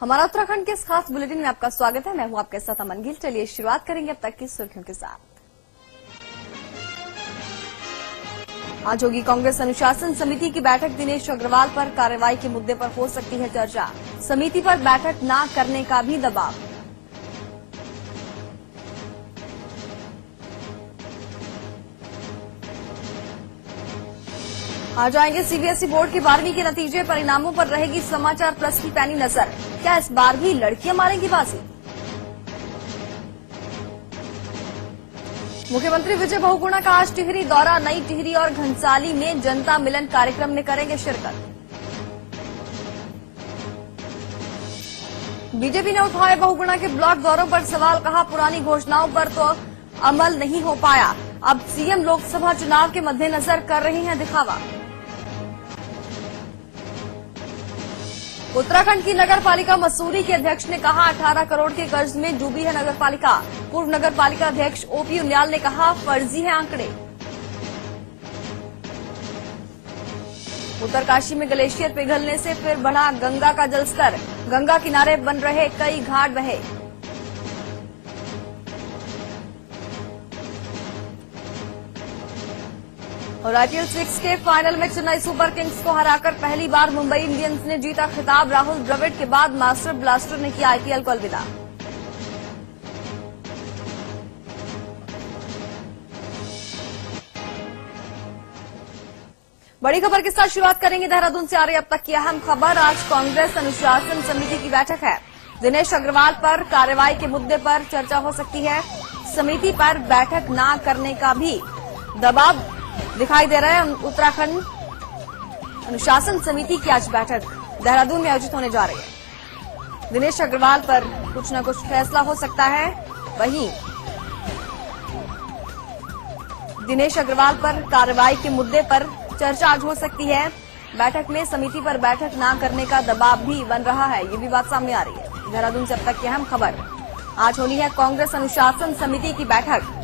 हमारा उत्तराखंड के इस खास बुलेटिन में आपका स्वागत है। मैं हूं आपके साथ अमन गिल। चलिए शुरुआत करेंगे अब तक की सुर्खियों के साथ। आज होगी कांग्रेस अनुशासन समिति की बैठक। दिनेश अग्रवाल पर कार्रवाई के मुद्दे पर हो सकती है चर्चा। समिति पर बैठक न करने का भी दबाव। आज आएंगे सीबीएसई बोर्ड के 12वीं के नतीजे। परिणामों पर रहेगी समाचार प्लस की पैनी नजर। क्या इस बार भी लड़कियां मारेंगी बाजी? मुख्यमंत्री विजय बहुगुणा का आज टिहरी दौरा। नई टिहरी और घनसाली में जनता मिलन कार्यक्रम में करेंगे शिरकत। बीजेपी ने उठाए बहुगुणा के ब्लॉक दौरों पर सवाल। कहा पुरानी घोषणाओं पर तो अमल नहीं हो पाया। अब सीएम लोकसभा चुनाव के मद्देनजर कर रही हैं दिखावा। उत्तराखंड की नगर पालिका मसूरी के अध्यक्ष ने कहा 18 करोड़ के कर्ज में डूबी है नगर पालिका। पूर्व नगर पालिका अध्यक्ष ओपी उनियाल ने कहा फर्जी है आंकड़े। उत्तरकाशी में ग्लेशियर पिघलने से फिर बढ़ा गंगा का जलस्तर। गंगा किनारे बन रहे कई घाट बहे। और आईपीएल 6 के फाइनल में चेन्नई सुपर किंग्स को हराकर पहली बार मुंबई इंडियंस ने जीता खिताब। राहुल द्रविड़ के बाद मास्टर ब्लास्टर ने किया आईपीएल को अलविदा। बड़ी खबर के साथ शुरुआत करेंगे। देहरादून से आ रही अब तक की अहम खबर। आज कांग्रेस अनुशासन समिति की बैठक है। दिनेश अग्रवाल पर कार्रवाई के मुद्दे पर चर्चा हो सकती है। समिति पर बैठक न करने का भी दबाव दिखाई दे रहा है। उत्तराखंड अनुशासन समिति की आज बैठक देहरादून में आयोजित होने जा रही है। दिनेश अग्रवाल पर कुछ न कुछ फैसला हो सकता है। वहीं दिनेश अग्रवाल पर कार्रवाई के मुद्दे पर चर्चा आज हो सकती है। बैठक में समिति पर बैठक न करने का दबाव भी बन रहा है। ये भी बात सामने आ रही है। देहरादून से अब तक की अहम खबर। आज होनी है कांग्रेस अनुशासन समिति की बैठक।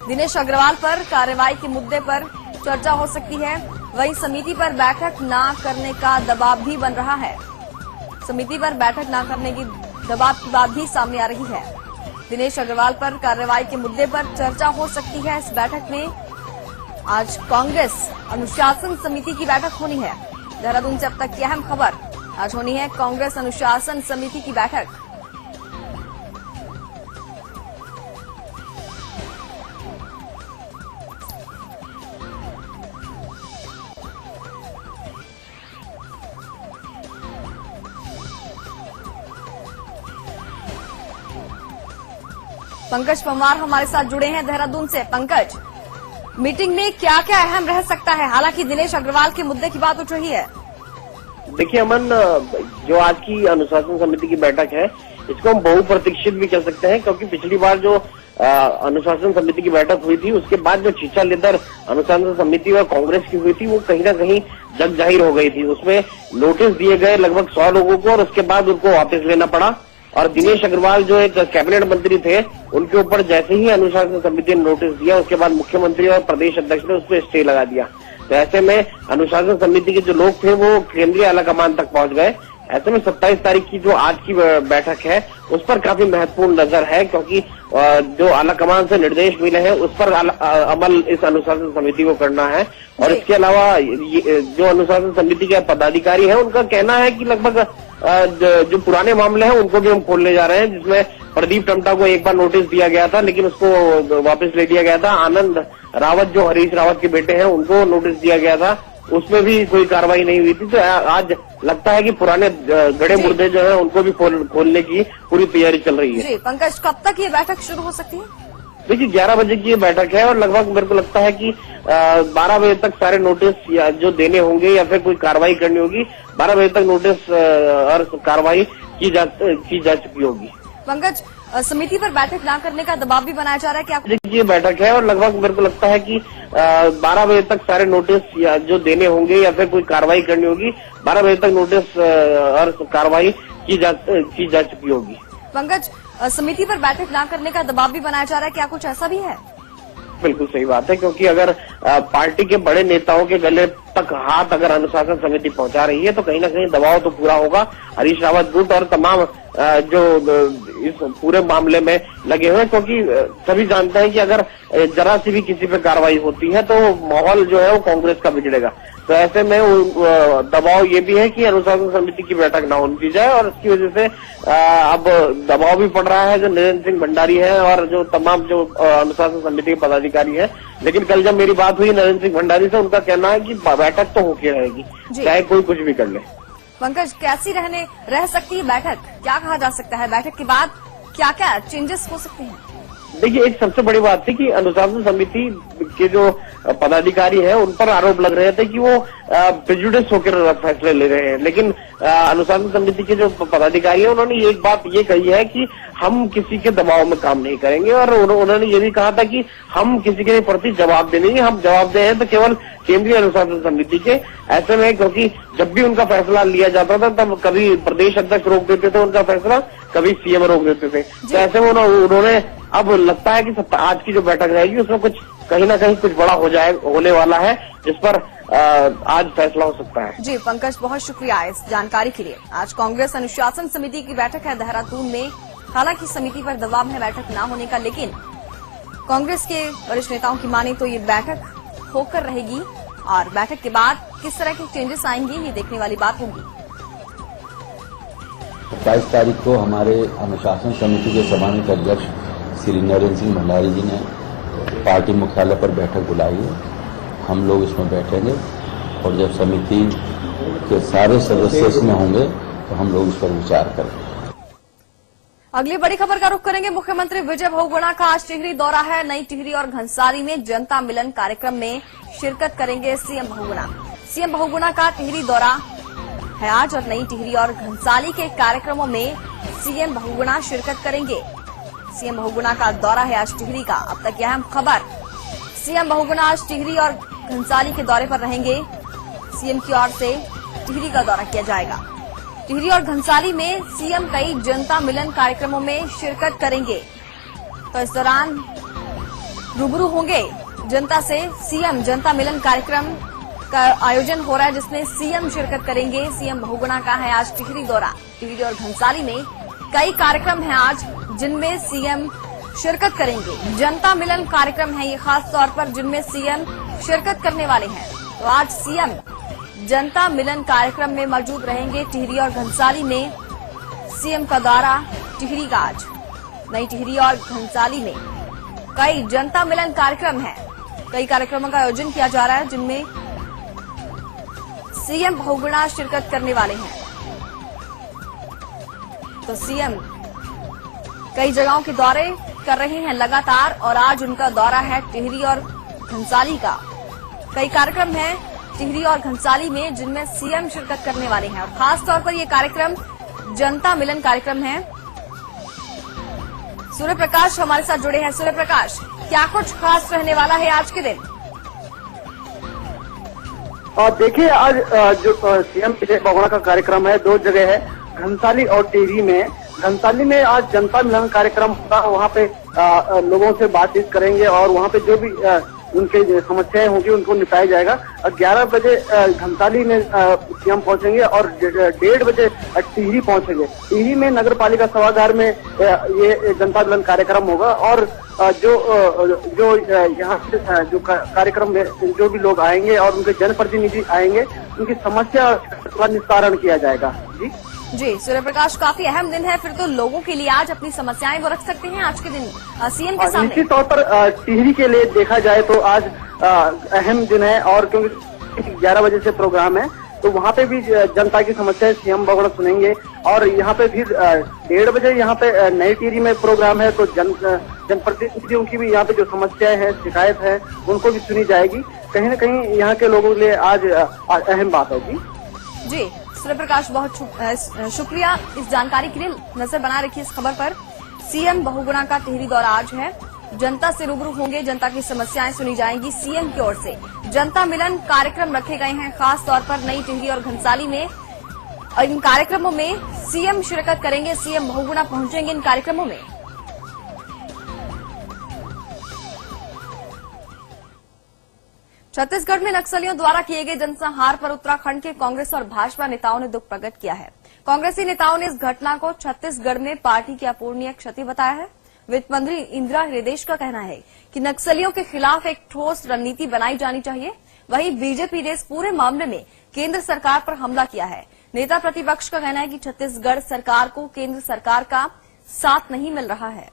दिनेश अग्रवाल पर कार्रवाई के मुद्दे पर चर्चा हो सकती है। वहीं समिति पर बैठक न करने का दबाव भी बन रहा है। समिति पर बैठक न करने की दबाव की बात भी सामने आ रही है। दिनेश अग्रवाल पर कार्रवाई के मुद्दे पर चर्चा हो सकती है। इस बैठक में आज कांग्रेस अनुशासन समिति की बैठक होनी है। देहरादून से अब तक की अहम खबर। आज होनी है कांग्रेस अनुशासन समिति की बैठक। पंकज पंवार हमारे साथ जुड़े हैं देहरादून से। पंकज, मीटिंग में क्या क्या अहम रह सकता है? हालांकि दिनेश अग्रवाल के मुद्दे की बात उठ रही है। देखिए अमन, जो आज की अनुशासन समिति की बैठक है इसको हम बहुप्रतीक्षित भी कह सकते हैं, क्योंकि पिछली बार जो अनुशासन समिति की बैठक हुई थी उसके बाद जो छीछा लेदर अनुशासन समिति और कांग्रेस की हुई थी वो कहीं ना कहीं जग जाहिर हो गई थी। उसमें नोटिस दिए गए लगभग 100 लोगों को और उसके बाद उनको वापस लेना पड़ा। और दिनेश अग्रवाल जो एक कैबिनेट मंत्री थे उनके ऊपर जैसे ही अनुशासन समिति ने नोटिस दिया उसके बाद मुख्यमंत्री और प्रदेश अध्यक्ष ने उस पर स्टे लगा दिया। तो ऐसे में अनुशासन समिति के जो लोग थे वो केंद्रीय आलाकमान तक पहुंच गए। ऐसे में 27 तारीख की जो आज की बैठक है उस पर काफी महत्वपूर्ण नजर है, क्योंकि जो आलाकमान से निर्देश मिले हैं उस पर अमल इस अनुशासन समिति को करना है। और इसके अलावा जो अनुशासन समिति के पदाधिकारी हैं उनका कहना है कि लगभग जो पुराने मामले हैं उनको भी हम खोलने जा रहे हैं, जिसमें प्रदीप टम्टा को एक बार नोटिस दिया गया था लेकिन उसको वापस ले लिया गया था। आनंद रावत जो हरीश रावत के बेटे हैं उनको नोटिस दिया गया था, उसमें भी कोई कार्रवाई नहीं हुई थी। तो आज लगता है कि पुराने गड़े मुर्दे जो हैं उनको भी खोलने की पूरी तैयारी चल रही है। जी पंकज, कब तक ये बैठक शुरू हो सकती है? देखिए 11 बजे की ये बैठक है और लगभग मेरे को लगता है कि 12 बजे तक सारे नोटिस या जो देने होंगे या फिर कोई कार्रवाई करनी होगी 12 बजे तक नोटिस और कार्रवाई की जा चुकी होगी। पंकज, समिति पर बैठक न करने का दबाव भी बनाया जा रहा है क्या? देखिए बैठक है और लगभग मेरे को लगता है कि 12 बजे तक सारे नोटिस या जो देने होंगे या फिर कोई कार्रवाई करनी होगी 12 बजे तक नोटिस और कार्रवाई की जा चुकी होगी। पंकज, समिति पर बैठक न करने का दबाव भी बनाया जा रहा है क्या? कुछ ऐसा भी है? बिल्कुल सही बात है, क्योंकि अगर पार्टी के बड़े नेताओं के गले तक हाथ अगर अनुशासन समिति पहुंचा रही है तो कहीं ना कहीं दबाव तो पूरा होगा हरीश रावत गुट और तमाम जो इस पूरे मामले में लगे हुए हैं, क्योंकि सभी जानते हैं कि अगर जरा सी भी किसी पे कार्रवाई होती है तो माहौल जो है वो कांग्रेस का बिगड़ेगा। तो ऐसे में दबाव ये भी है कि अनुशासन समिति की बैठक ना होनी जाए और इसकी वजह से अब दबाव भी पड़ रहा है जो नरेंद्र सिंह भंडारी है और जो तमाम जो अनुशासन समिति के पदाधिकारी है। लेकिन कल जब मेरी बात हुई नरेंद्र सिंह भंडारी से, उनका कहना है कि बैठक तो होके रहेगी चाहे कोई कुछ भी कर ले। पंकज, कैसी रह सकती है बैठक, क्या कहा जा सकता है बैठक के बाद क्या क्या चेंजेस हो सकते हैं? देखिए, एक सबसे बड़ी बात थी कि अनुशासन समिति के जो पदाधिकारी हैं उन पर आरोप लग रहे थे कि वो प्रेजुडिस होकर फैसले ले रहे हैं। लेकिन अनुशासन समिति के जो पदाधिकारी हैं उन्होंने एक बात ये कही है कि हम किसी के दबाव में काम नहीं करेंगे और उन्होंने ये भी कहा था कि हम किसी के प्रति जवाब देंगे, हम जवाब दे हैं तो केवल केंद्रीय अनुशासन समिति के। ऐसे में क्योंकि जब भी उनका फैसला लिया जाता था तब कभी प्रदेश अध्यक्ष रोक देते थे उनका फैसला, कभी सीएम रोक देते थे। तो ऐसे में उन्होंने अब लगता है कि आज की जो बैठक रहेगी उसमें कुछ कहीं ना कहीं कुछ बड़ा होने वाला है जिस पर आज फैसला हो सकता है। जी पंकज, बहुत शुक्रिया इस जानकारी के लिए। आज कांग्रेस अनुशासन समिति की बैठक है देहरादून में। हालांकि समिति पर दबाव है बैठक ना होने का, लेकिन कांग्रेस के वरिष्ठ नेताओं की माने तो ये बैठक होकर रहेगी और बैठक के बाद किस तरह के चेंजेस आएंगे ये देखने वाली बात होगी। 27 तारीख को हमारे अनुशासन समिति के सम्मानित अध्यक्ष श्री नरेंद्र सिंह भंडारी जी ने पार्टी मुख्यालय पर बैठक बुलाई है। हम लोग इसमें बैठेंगे और जब समिति के सारे सदस्य इसमें होंगे तो हम लोग इस पर विचार करेंगे। अगली बड़ी खबर का रुख करेंगे। मुख्यमंत्री विजय बहुगुणा का आज टिहरी दौरा है। नई टिहरी और घनसाली में जनता मिलन कार्यक्रम में शिरकत करेंगे सीएम बहुगुणा। सीएम बहुगुणा का टिहरी दौरा है आज और नई टिहरी और घनसाली के कार्यक्रमों में सीएम बहुगुणा शिरकत करेंगे। सीएम बहुगुणा का दौरा है आज टिहरी का। अब तक यह अहम खबर, सीएम बहुगुणा आज टिहरी और घनसाली के दौरे पर रहेंगे। सीएम की ओर से टिहरी का दौरा किया जाएगा। टिहरी और घनसाली में सीएम कई जनता मिलन कार्यक्रमों में शिरकत करेंगे। तो इस दौरान रूबरू होंगे जनता से। सीएम जनता मिलन कार्यक्रम का आयोजन हो रहा है जिसमें सीएम शिरकत करेंगे। सीएम बहुगुणा का है आज टिहरी दौरा। टिहरी और घनसाली में कई कार्यक्रम हैं आज जिनमें सीएम शिरकत करेंगे। जनता मिलन कार्यक्रम है ये खास तौर पर जिनमें सीएम शिरकत करने वाले हैं। तो आज सीएम जनता मिलन कार्यक्रम में मौजूद रहेंगे। टिहरी और घनसाली में सीएम का दौरा टिहरी का आज। नई टिहरी और घनसाली में कई जनता मिलन कार्यक्रम हैं। कई कार्यक्रमों का आयोजन किया जा रहा है जिनमें सीएम बहुगुणा शिरकत करने वाले हैं। तो सीएम कई जगहों के दौरे कर रहे हैं लगातार और आज उनका दौरा है टिहरी और घनसाली का। कई कार्यक्रम हैं टिहरी और घनसाली में जिनमें सीएम शिरकत करने वाले हैं और खास तौर पर ये कार्यक्रम जनता मिलन कार्यक्रम है। सूर्य प्रकाश हमारे साथ जुड़े हैं। सूर्य प्रकाश, क्या कुछ खास रहने वाला है आज के दिन? देखिए, आज जो सीएम विजय बहुगुणा का कार्यक्रम है दो जगह है, घनसाली और टिहरी में। घनसाली में आज जनता मिलन कार्यक्रम होगा, वहाँ पे लोगों से बातचीत करेंगे और वहाँ पे जो भी उनके समस्याएं होंगी उनको निपटाया जाएगा। 11 बजे घनसाली में सीएम पहुंचेंगे और 1:30 बजे टिहरी पहुंचेंगे। टिहरी में नगर पालिका सभागार में ये जनता मिलन कार्यक्रम होगा और जो यहाँ से जो कार्यक्रम में जो भी लोग आएंगे और उनके जनप्रतिनिधि आएंगे उनकी समस्या का निस्तारण किया जाएगा। जी सूर्य प्रकाश, काफी अहम दिन है फिर तो लोगों के लिए। आज अपनी समस्याएं वो रख सकते हैं आज के दिन सीएम के सामने। निश्चित तौर पर टिहरी के लिए देखा जाए तो आज अहम दिन है और क्योंकि 11 बजे से प्रोग्राम है तो वहाँ पे भी जनता की समस्याएं सीएम बहुगुणा सुनेंगे और यहाँ पे फिर 1:30 बजे यहाँ पे नई टिहरी में प्रोग्राम है तो जनप्रतिनिधियों की भी यहाँ पे जो समस्याएं हैं, शिकायत है, उनको भी सुनी जाएगी। कहीं न कहीं यहाँ के लोगों के लिए आज अहम बात है। जी सूर्य प्रकाश, बहुत शुक्रिया इस जानकारी के लिए। नजर बना रखिए इस खबर पर। सीएम बहुगुणा का टिहरी दौरा आज है। जनता से रूबरू होंगे, जनता की समस्याएं सुनी जाएंगी। सीएम की ओर से जनता मिलन कार्यक्रम रखे गए हैं खास तौर पर नई टिहरी और घनसाली में। और इन कार्यक्रमों में सीएम शिरकत करेंगे। सीएम बहुगुणा पहुंचेंगे इन कार्यक्रमों में। छत्तीसगढ़ में नक्सलियों द्वारा किए गए जनसंहार पर उत्तराखंड के कांग्रेस और भाजपा नेताओं ने दुख प्रकट किया है। कांग्रेसी नेताओं ने इस घटना को छत्तीसगढ़ में पार्टी की अपूरणीय क्षति बताया है। वित्त मंत्री इंदिरा हृदयेश का कहना है कि नक्सलियों के खिलाफ एक ठोस रणनीति बनाई जानी चाहिए। वहीं बीजेपी ने इस पूरे मामले में केंद्र सरकार पर हमला किया है। नेता प्रतिपक्ष का कहना है कि छत्तीसगढ़ सरकार को केंद्र सरकार का साथ नहीं मिल रहा है।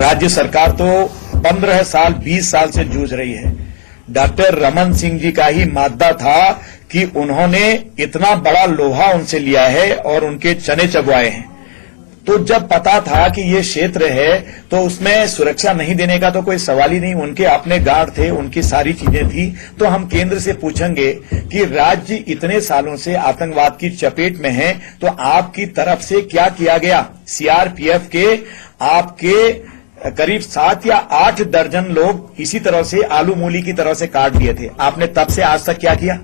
राज्य सरकार तो 15 साल 20 साल से जूझ रही है। डॉक्टर रमन सिंह जी का ही मादा था कि उन्होंने इतना बड़ा लोहा उनसे लिया है और उनके चने चबवाए हैं। तो जब पता था कि ये क्षेत्र है तो उसमें सुरक्षा नहीं देने का तो कोई सवाल ही नहीं। उनके अपने गार्ड थे, उनकी सारी चीजें थी। तो हम केंद्र से पूछेंगे कि राज्य इतने सालों से आतंकवाद की चपेट में है, तो आपकी तरफ से क्या किया गया? सीआरपीएफ के आपके करीब 7 या 8 दर्जन लोग इसी तरह से आलू मूली की तरह से काट दिए थे। आपने तब से आज तक क्या किया?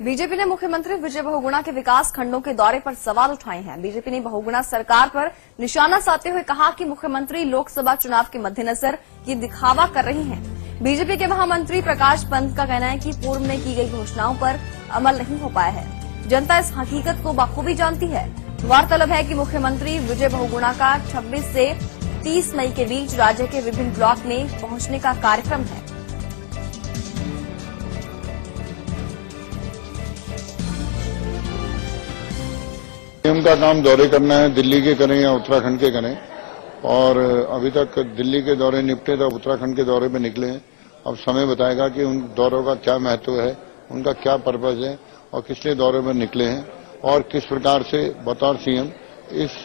बीजेपी ने मुख्यमंत्री विजय बहुगुणा के विकास खंडों के दौरे पर सवाल उठाए हैं। बीजेपी ने बहुगुणा सरकार पर निशाना साधते हुए कहा कि मुख्यमंत्री लोकसभा चुनाव के मद्देनजर ये दिखावा कर रही हैं। बीजेपी के महामंत्री प्रकाश पंत का कहना है कि पूर्व में की गई घोषणाओं पर अमल नहीं हो पाया है। जनता इस हकीकत को बखूबी जानती है। गौरतलब है कि मुख्यमंत्री विजय बहुगुणा का 26 से 30 मई के बीच राज्य के विभिन्न ब्लॉक में पहुंचने का कार्यक्रम है। सीएम का काम दौरे करना है, दिल्ली के करें या उत्तराखंड के करें, और अभी तक दिल्ली के दौरे निपटे तो उत्तराखंड के दौरे पे निकले हैं। अब समय बताएगा कि उन दौरों का क्या महत्व है, उनका क्या पर्पज है और किस लिए दौरे पर निकले हैं और किस प्रकार से बतौर सीएम इस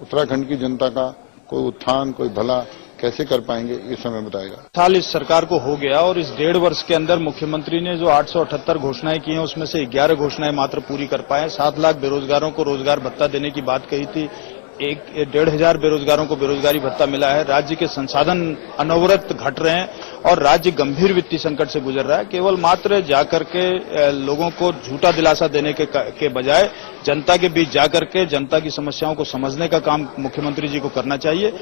उत्तराखंड की जनता का कोई उत्थान, कोई भला कैसे कर पाएंगे, ये समय बताएगा। साल इस सरकार को हो गया और इस 1.5 वर्ष के अंदर मुख्यमंत्री ने जो 878 घोषणाएं की हैं उसमें से 11 घोषणाएं मात्र पूरी कर पाए। 7 लाख बेरोजगारों को रोजगार भत्ता देने की बात कही थी। 1,500 बेरोजगारों को बेरोजगारी भत्ता मिला है। राज्य के संसाधन अनवरत घट रहे हैं और राज्य गंभीर वित्तीय संकट से गुजर रहा है। केवल मात्र जाकर के लोगों को झूठा दिलासा देने के बजाय जनता के बीच जाकर के जनता की समस्याओं को समझने का काम मुख्यमंत्री जी को करना चाहिए।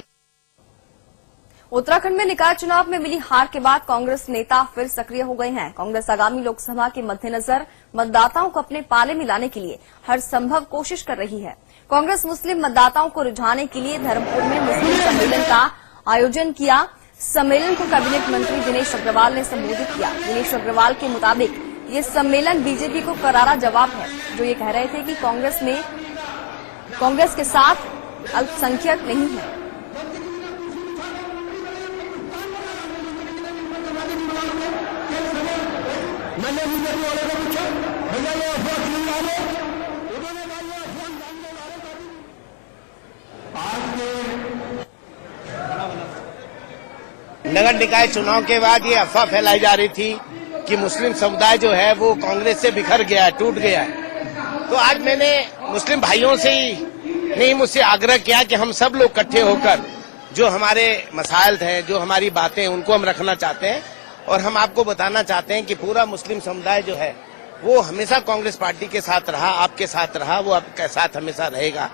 उत्तराखंड में निकाय चुनाव में मिली हार के बाद कांग्रेस नेता फिर सक्रिय हो गए हैं। कांग्रेस आगामी लोकसभा के मद्देनजर मतदाताओं को अपने पाले में लाने के लिए हर संभव कोशिश कर रही है। कांग्रेस मुस्लिम मतदाताओं को रिझाने के लिए धर्मपुर में मुस्लिम सम्मेलन का आयोजन किया। सम्मेलन को कैबिनेट मंत्री दिनेश अग्रवाल ने संबोधित किया। दिनेश अग्रवाल के मुताबिक ये सम्मेलन बीजेपी को करारा जवाब है, जो ये कह रहे थे कि कांग्रेस के साथ अल्पसंख्यक नहीं है। नगर निकाय चुनाव के बाद ये अफवाह फैलाई जा रही थी कि मुस्लिम समुदाय जो है वो कांग्रेस से बिखर गया है, टूट गया है। तो आज मैंने मुस्लिम भाइयों से ही मुझसे आग्रह किया कि हम सब लोग इकट्ठे होकर जो हमारे मसाइल हैं, जो हमारी बातें हैं, उनको हम रखना चाहते हैं। और हम आपको बताना चाहते हैं कि पूरा मुस्लिम समुदाय जो है वो हमेशा कांग्रेस पार्टी के साथ रहा, आपके साथ रहा, वो आपके साथ हमेशा रहेगा।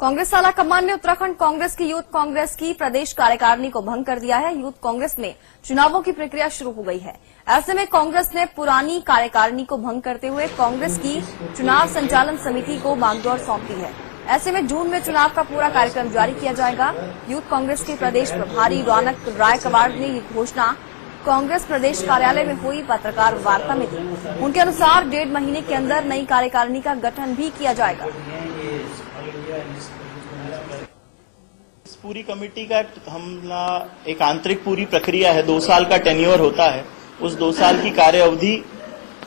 कांग्रेस आला कमान ने उत्तराखंड कांग्रेस की यूथ कांग्रेस की प्रदेश कार्यकारिणी को भंग कर दिया है। यूथ कांग्रेस में चुनावों की प्रक्रिया शुरू हो गई है। ऐसे में कांग्रेस ने पुरानी कार्यकारिणी को भंग करते हुए कांग्रेस की चुनाव संचालन समिति को बागडोर सौंप दी है। ऐसे में जून में चुनाव का पूरा कार्यक्रम जारी किया जाएगा। यूथ कांग्रेस के प्रदेश प्रभारी रौनक राय कवाड़ ने ये घोषणा कांग्रेस प्रदेश कार्यालय में हुई पत्रकार वार्ता में दी। उनके अनुसार 1.5 महीने के अंदर नई कार्यकारिणी का गठन भी किया जाएगा। इस पूरी कमेटी का हमला एक आंतरिक पूरी प्रक्रिया है। 2 साल का टेन्योर होता है। उस 2 साल की कार्य अवधि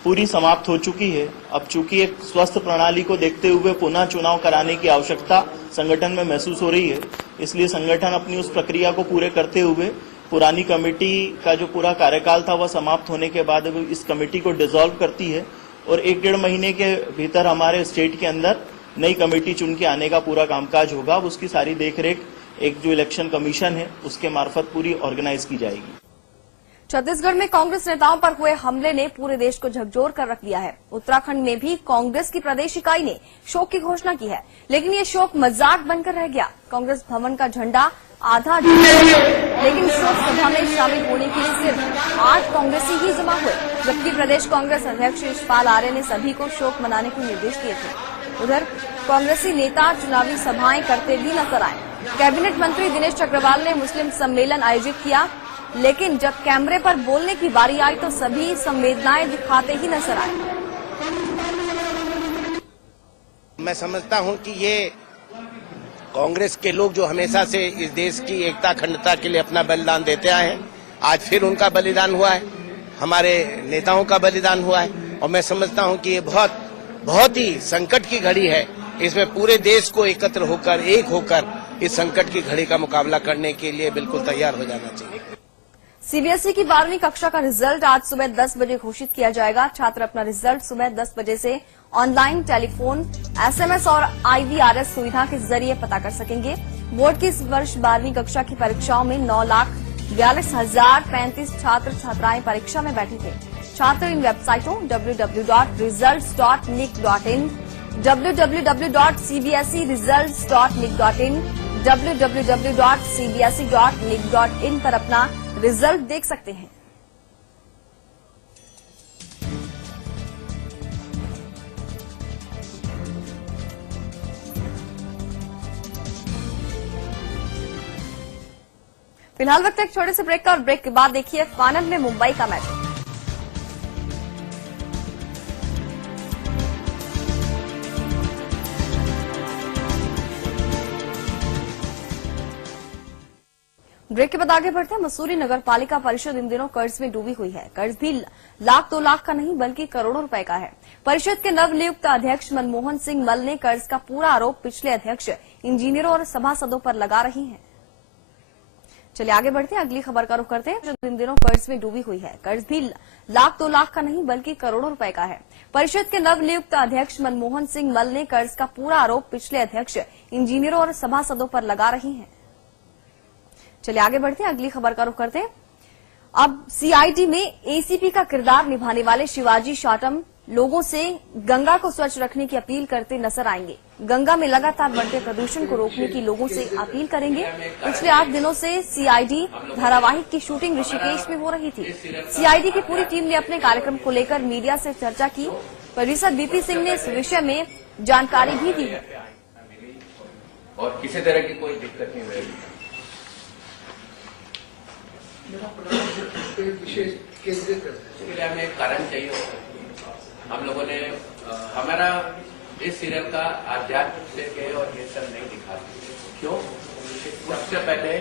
पूरी समाप्त हो चुकी है। अब चूंकि एक स्वस्थ प्रणाली को देखते हुए पुनः चुनाव कराने की आवश्यकता संगठन में महसूस हो रही है, इसलिए संगठन अपनी उस प्रक्रिया को पूरे करते हुए पुरानी कमेटी का जो पूरा कार्यकाल था वह समाप्त होने के बाद इस कमेटी को डिसॉल्व करती है और 1-1.5 महीने के भीतर हमारे स्टेट के अंदर नई कमेटी चुन के आने का पूरा कामकाज होगा। उसकी सारी देखरेख एक जो इलेक्शन कमीशन है उसके मार्फत पूरी ऑर्गेनाइज की जाएगी। छत्तीसगढ़ में कांग्रेस नेताओं पर हुए हमले ने पूरे देश को झकझोर कर रख दिया है। उत्तराखंड में भी कांग्रेस की प्रदेश इकाई ने शोक की घोषणा की है, लेकिन ये शोक मजाक बनकर रह गया। कांग्रेस भवन का झंडा आधा लेकिन शोक सभा में शामिल होने के लिए सिर्फ 8 कांग्रेसी ही जमा हुए, जबकि प्रदेश कांग्रेस अध्यक्ष यशपाल आर्य ने सभी को शोक मनाने के निर्देश दिए थे। उधर कांग्रेसी नेता चुनावी सभाएं करते भी नजर आए। कैबिनेट मंत्री दिनेश अग्रवाल ने मुस्लिम सम्मेलन आयोजित किया, लेकिन जब कैमरे पर बोलने की बारी आई तो सभी संवेदनाएं दिखाते ही नजर आए। मैं समझता हूं कि ये कांग्रेस के लोग जो हमेशा से इस देश की एकता अखंडता के लिए अपना बलिदान देते आए हैं, आज फिर उनका बलिदान हुआ है, हमारे नेताओं का बलिदान हुआ है। और मैं समझता हूं कि ये बहुत ही संकट की घड़ी है। इसमें पूरे देश को एकत्र होकर, एक होकर इस संकट की घड़ी का मुकाबला करने के लिए बिल्कुल तैयार हो जाना चाहिए। सीबीएसई की 12वीं कक्षा का रिजल्ट आज सुबह 10 बजे घोषित किया जाएगा। छात्र अपना रिजल्ट सुबह 10 बजे से ऑनलाइन, टेलीफोन, एसएमएस और आईवीआरएस सुविधा के जरिए पता कर सकेंगे। बोर्ड की इस वर्ष 12वीं कक्षा की परीक्षाओं में 9,42,035 छात्र छात्राएं परीक्षा में बैठे थे। छात्र इन वेबसाइटों www.results.nic.in, www.cbseresults.nic.in, www.cbse.nic.in पर अपना रिजल्ट देख सकते हैं। फिलहाल वक्त एक छोटे से ब्रेक का, और ब्रेक के बाद देखिए फाइनल में मुंबई का मैच। ब्रेक के बाद आगे बढ़ते हैं। मसूरी नगर पालिका परिषद इन दिनों कर्ज में डूबी हुई है। कर्ज भी लाख 2 लाख का नहीं बल्कि करोड़ों रुपए का है। परिषद के नवनियुक्त अध्यक्ष मनमोहन सिंह मल ने कर्ज का पूरा आरोप पिछले अध्यक्ष, इंजीनियरों और सभासदों पर लगा रही हैं। चलिए आगे बढ़ते हैं, अगली खबर का रुख करते हैं। जो इन दिनों कर्ज में डूबी हुई है। कर्ज भी लाख 2 लाख का नहीं बल्कि करोड़ों रुपए का है। परिषद के नवनियुक्त अध्यक्ष मनमोहन सिंह मल ने कर्ज का पूरा आरोप पिछले अध्यक्ष, इंजीनियरों और सभासदों पर लगा रही हैं। चलिए आगे बढ़ते हैं, अगली खबर का रुख करते हैं। अब सीआईडी में एसीपी का किरदार निभाने वाले शिवाजी शाटम लोगों से गंगा को स्वच्छ रखने की अपील करते नजर आएंगे। गंगा में लगातार बढ़ते प्रदूषण को रोकने की लोगों से अपील करेंगे। पिछले 8 दिनों से सीआईडी धारावाहिक की शूटिंग ऋषिकेश में हो रही थी। सीआईडी की पूरी टीम ने अपने कार्यक्रम को लेकर मीडिया से चर्चा की। प्रोड्यूसर बीपी सिंह ने इस विषय में जानकारी भी दी है। और किसी तरह की कोई दिक्कत नहीं रहेगी। विशेष केंद्रित इसके लिए हमें एक कारण चाहिए होता है। हम लोगों ने हमारा इस सीरियल का आध्यात्म से के और ये सब नहीं दिखाते। क्यों? उससे पहले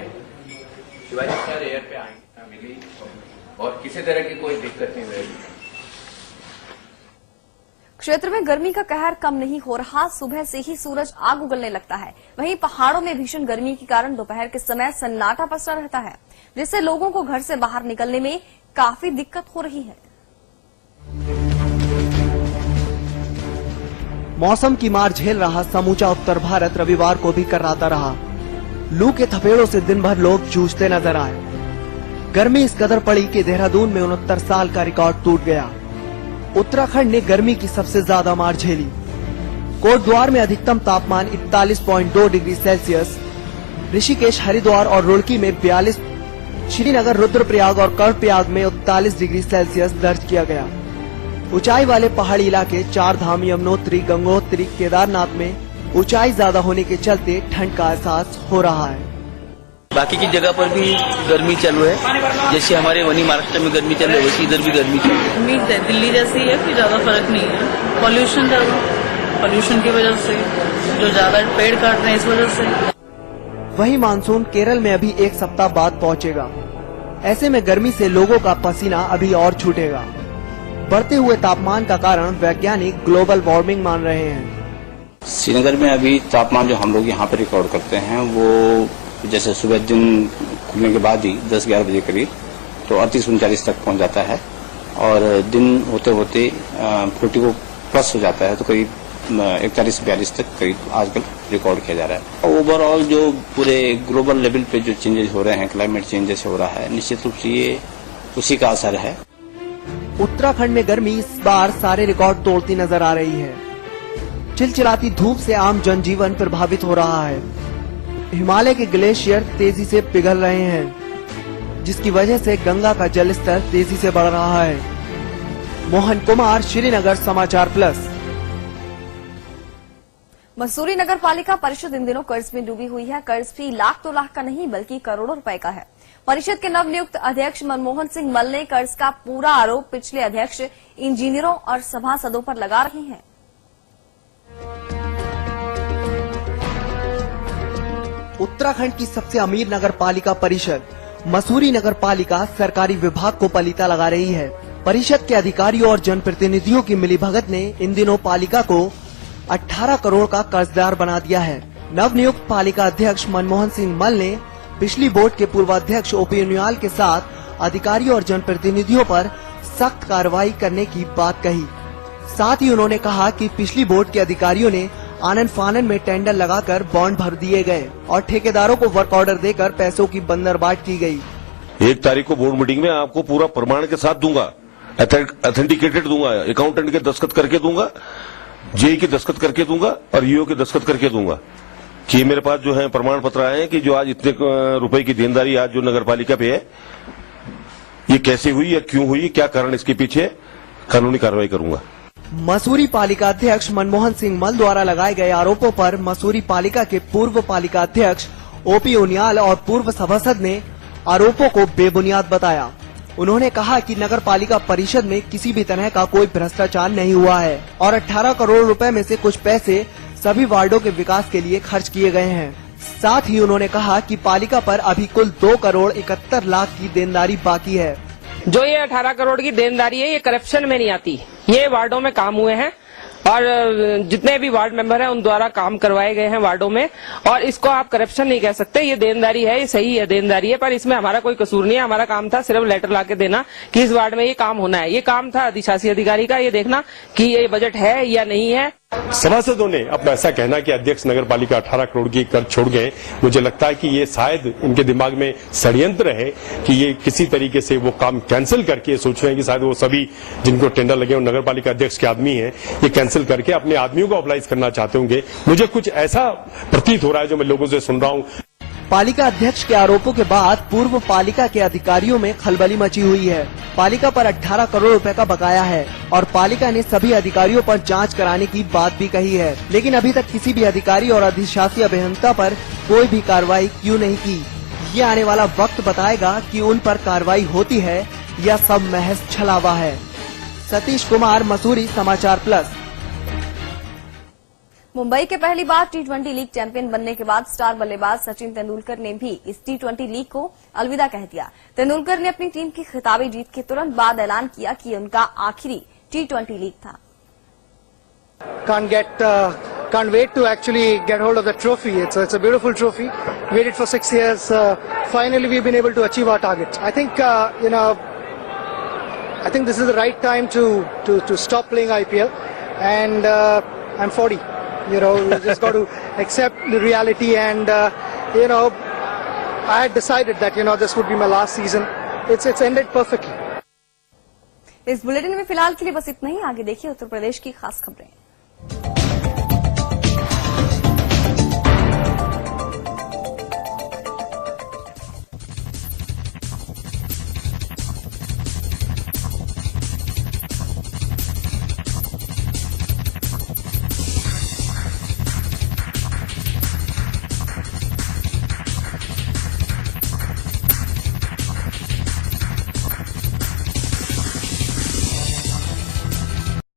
शिवाजी सर एयर पे आई मिली और किसी तरह की कोई दिक्कत नहीं रहेगी। क्षेत्र में गर्मी का कहर कम नहीं हो रहा। सुबह से ही सूरज आग उगलने लगता है। वहीं पहाड़ों में भीषण गर्मी के कारण दोपहर के समय सन्नाटा पसरा रहता है, जिससे लोगों को घर से बाहर निकलने में काफी दिक्कत हो रही है। मौसम की मार झेल रहा समूचा उत्तर भारत रविवार को भी कर्राता रहा। लू के थपेड़ों से दिन भर लोग जूझते नजर आए। गर्मी इस कदर पड़ी कि देहरादून में 69 साल का रिकॉर्ड टूट गया। उत्तराखंड ने गर्मी की सबसे ज्यादा मार झेली। कोटद्वार में अधिकतम तापमान 41.2 डिग्री सेल्सियस, ऋषिकेश, हरिद्वार और रुड़की में 42, श्रीनगर, रुद्रप्रयाग और कर्णप्रयाग में 41 डिग्री सेल्सियस दर्ज किया गया। ऊंचाई वाले पहाड़ी इलाके चार धाम, यमुनोत्री, गंगोत्री, केदारनाथ में ऊंचाई ज्यादा होने के चलते ठंड का एहसास हो रहा है। बाकी की जगह पर भी गर्मी चालू है, जैसे हमारे वनी महाराष्ट्र में गर्मी चल रही है वैसे इधर भी गर्मी चल रही है। उम्मीद है दिल्ली जैसी है कि ज्यादा फर्क नहीं है। पॉल्यूशन की वजह से जो ज्यादा पेड़ काट रहे हैं इस वजह से। वहीं मानसून केरल में अभी 1 सप्ताह बाद पहुंचेगा। ऐसे में गर्मी से लोगों का पसीना अभी और छूटेगा। बढ़ते हुए तापमान का कारण वैज्ञानिक ग्लोबल वार्मिंग मान रहे हैं। श्रीनगर में अभी तापमान जो हम लोग यहाँ पर रिकॉर्ड करते हैं वो जैसे सुबह दिन खुलने के बाद ही 10-11 बजे करीब तो 38-39 तक पहुँच जाता है और दिन होते होते 40 प्लस हो जाता है, तो करीब 41-42 तक करीब आजकल रिकॉर्ड किया जा रहा है। ओवरऑल जो पूरे ग्लोबल लेवल पे जो चेंजेस हो रहे हैं, क्लाइमेट चेंजेस हो रहा है, निश्चित रूप से ये उसी का असर है। उत्तराखंड में गर्मी इस बार सारे रिकॉर्ड तोड़ती नजर आ रही है। चिलचिलाती धूप से आम जनजीवन प्रभावित हो रहा है। हिमालय के ग्लेशियर तेजी से पिघल रहे हैं, जिसकी वजह से गंगा का जलस्तर तेजी से बढ़ रहा है। मोहन कुमार, श्रीनगर समाचार प्लस। मसूरी नगर पालिका परिषद इन दिनों कर्ज में डूबी हुई है। कर्ज भी लाख तो लाख का नहीं बल्कि करोड़ों रुपए का है। परिषद के नवनियुक्त अध्यक्ष मनमोहन सिंह मल ने कर्ज का पूरा आरोप पिछले अध्यक्ष, इंजीनियरों और सभासदों पर लगा रहे हैं। उत्तराखंड की सबसे अमीर नगर पालिका परिषद मसूरी नगर पालिका सरकारी विभाग को पलीता लगा रही है। परिषद के अधिकारियों और जनप्रतिनिधियों की मिलीभगत ने इन दिनों पालिका को 18 करोड़ का कर्जदार बना दिया है। नवनियुक्त पालिका अध्यक्ष मनमोहन सिंह मल ने पिछली बोर्ड के पूर्वाध्यक्ष ओपी उनियाल के साथ अधिकारियों और जनप्रतिनिधियों पर सख्त कार्रवाई करने की बात कही। साथ ही उन्होंने कहा कि पिछली बोर्ड के अधिकारियों ने आनन फानन में टेंडर लगाकर बॉन्ड भर दिए गए और ठेकेदारों को वर्क ऑर्डर देकर पैसों की बंदरबाट की गई। 1 तारीख को बोर्ड मीटिंग में आपको पूरा प्रमाण के साथ दूंगा, ऑथेंटिकेटेड दूंगा, अकाउंटेंट के दस्तखत करके दूंगा, जेई के दस्तखत करके दूंगा और ईओ के दस्तखत करके दूंगा कि मेरे पास जो है प्रमाण पत्र आए हैं कि जो आज इतने रुपए की देनदारी आज जो नगर पालिका पे है, ये कैसे हुई या क्यों हुई, क्या कारण इसके पीछे, कानूनी कार्रवाई करूंगा। मसूरी पालिका अध्यक्ष मनमोहन सिंह मल द्वारा लगाए गए आरोपों पर मसूरी पालिका के पूर्व पालिका अध्यक्ष ओपी उनियाल और पूर्व सभासद ने आरोपों को बेबुनियाद बताया। उन्होंने कहा कि नगर पालिका परिषद में किसी भी तरह का कोई भ्रष्टाचार नहीं हुआ है और 18 करोड़ रुपए में से कुछ पैसे सभी वार्डों के विकास के लिए खर्च किए गए हैं। साथ ही उन्होंने कहा कि पालिका पर अभी कुल 2 करोड़ 71 लाख की देनदारी बाकी है। जो ये 18 करोड़ की देनदारी है, ये करप्शन में नहीं आती, ये वार्डों में काम हुए हैं और जितने भी वार्ड मेंबर हैं उन द्वारा काम करवाए गए हैं वार्डों में, और इसको आप करप्शन नहीं कह सकते। ये देनदारी है, ये सही है, देनदारी है, पर इसमें हमारा कोई कसूर नहीं है। हमारा काम था सिर्फ लेटर ला के देना कि इस वार्ड में ये काम होना है। ये काम था अधिशासी अधिकारी का, ये देखना कि ये बजट है या नहीं है। सभासदों ने अब ऐसा कहना कि अध्यक्ष नगर पालिका 18 करोड़ की कर्ज छोड़ गए, मुझे लगता है कि ये शायद इनके दिमाग में षड्यंत्र है कि ये किसी तरीके से वो काम कैंसिल करके सोच रहे हैं कि शायद वो सभी जिनको टेंडर लगे नगर पालिका अध्यक्ष के आदमी हैं, ये कैंसिल करके अपने आदमियों को अप्लाइज करना चाहते होंगे। मुझे कुछ ऐसा प्रतीत हो रहा है जो मैं लोगों से सुन रहा हूँ। पालिका अध्यक्ष के आरोपों के बाद पूर्व पालिका के अधिकारियों में खलबली मची हुई है। पालिका पर 18 करोड़ रुपए का बकाया है और पालिका ने सभी अधिकारियों पर जांच कराने की बात भी कही है, लेकिन अभी तक किसी भी अधिकारी और अधिशासी अभियंता पर कोई भी कार्रवाई क्यों नहीं की। ये आने वाला वक्त बताएगा कि उन पर कार्रवाई होती है या सब महज छलावा है। सतीश कुमार, मसूरी समाचार प्लस। मुंबई के पहली बार टी20 लीग चैंपियन बनने के बाद स्टार बल्लेबाज सचिन तेंदुलकर ने भी इस टी20 लीग को अलविदा कह दिया। तेंदुलकर ने अपनी टीम की खिताबी जीत के तुरंत बाद ऐलान किया कि उनका आखिरी टी20 लीग था। Can't wait to actually get hold of the trophy. It's a beautiful trophy. Waited for 6 years. Finally, we've been able to achieve our target. I think I think this is the right time to stop playing IPL, and I'm 40. You just got to accept the reality, and I had decided that this would be my last season. It's ended perfectly. इस bulletin में फिलहाल के लिए बस इतना ही। आगे देखिए उत्तर प्रदेश की खास खबरें।